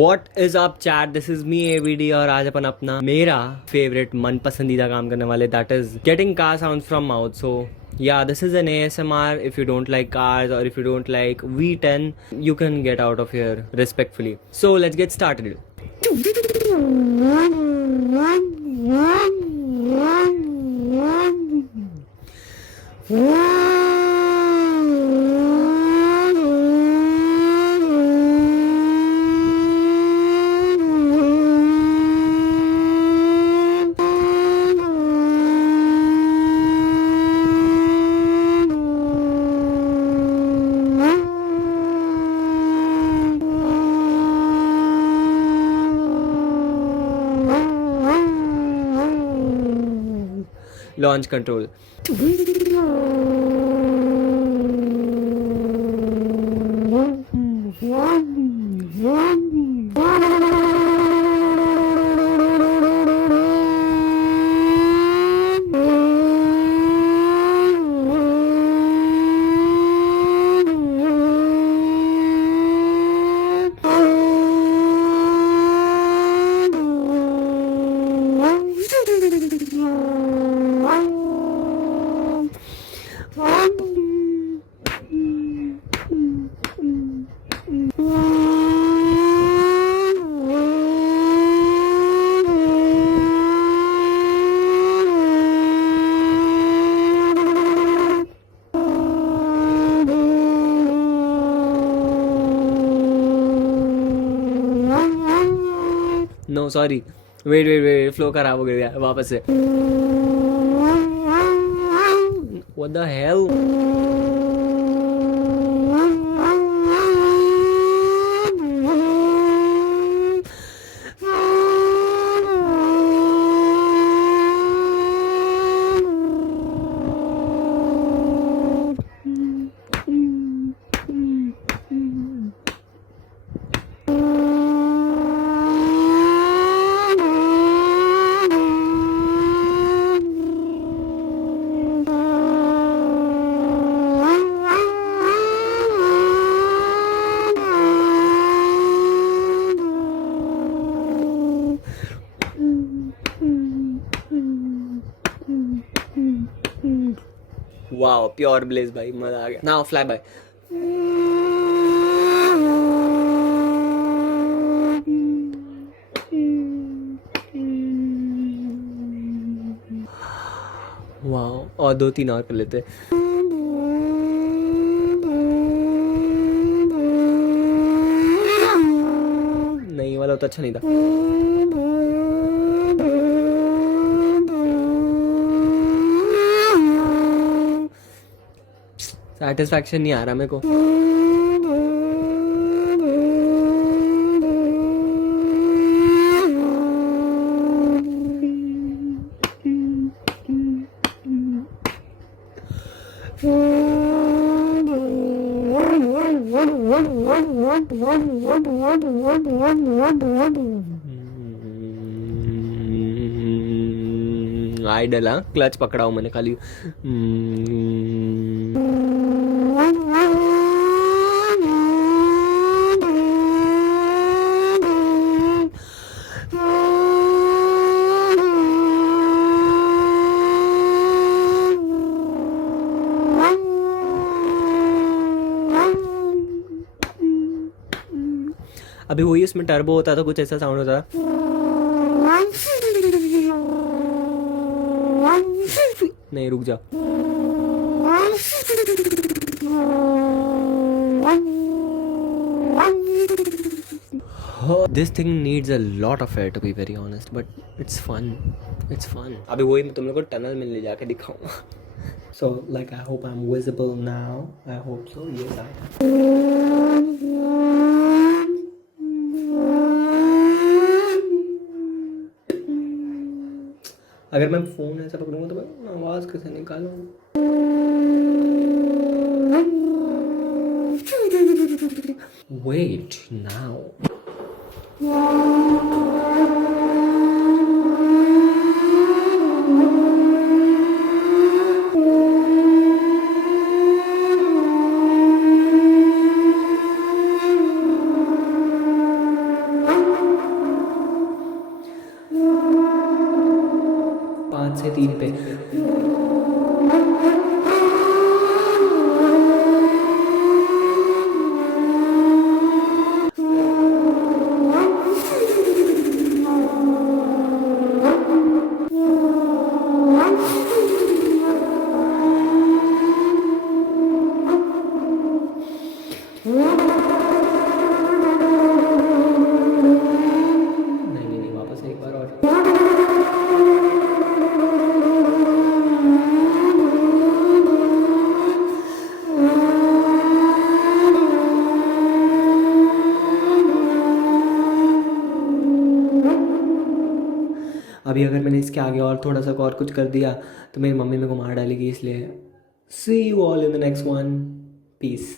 What is up chat? This is me AVD और आज अपन अपना मेरा फेवरेट मन पसंदीदा काम करने वाले that is getting car sounds from mouth. So yeah, this is an ASMR. If you don't like cars or if you don't like V10, you can get out of here respectfully. So let's get started. Launch control. No sorry, wait, flow खराब हो गया वापस से. What the hell? Wow, pure blaze भाई, मजा आ गया. Now fly bye. Wow, और 2-3 और कर लेते. नहीं, वाला तो अच्छा नहीं था. सेटिस्फैक्शन नहीं आ रहा मेरे को. आइडल, हाँ, क्लच पकड़ा हूँ मैंने खाली. अभी वही इसमें टर्बो होता तो कुछ ऐसा साउंड होता. नहीं, रुक जा. This thing needs a lot of air to be very honest, but it's fun. It's fun. अभी वही मैं तुम लोग को टनल में ले जाके दिखाऊंगा. So like I hope I'm visible now. I hope so. Yes, I am. अगर मैं फोन ऐसा पकड़ूंगा तो मैं आवाज कैसे निकालूं? Wait now. अभी अगर मैंने इसके आगे और थोड़ा सा और कुछ कर दिया तो मेरी मम्मी मेरे को मार डालेगी, इसलिए see you all in the next one, piece.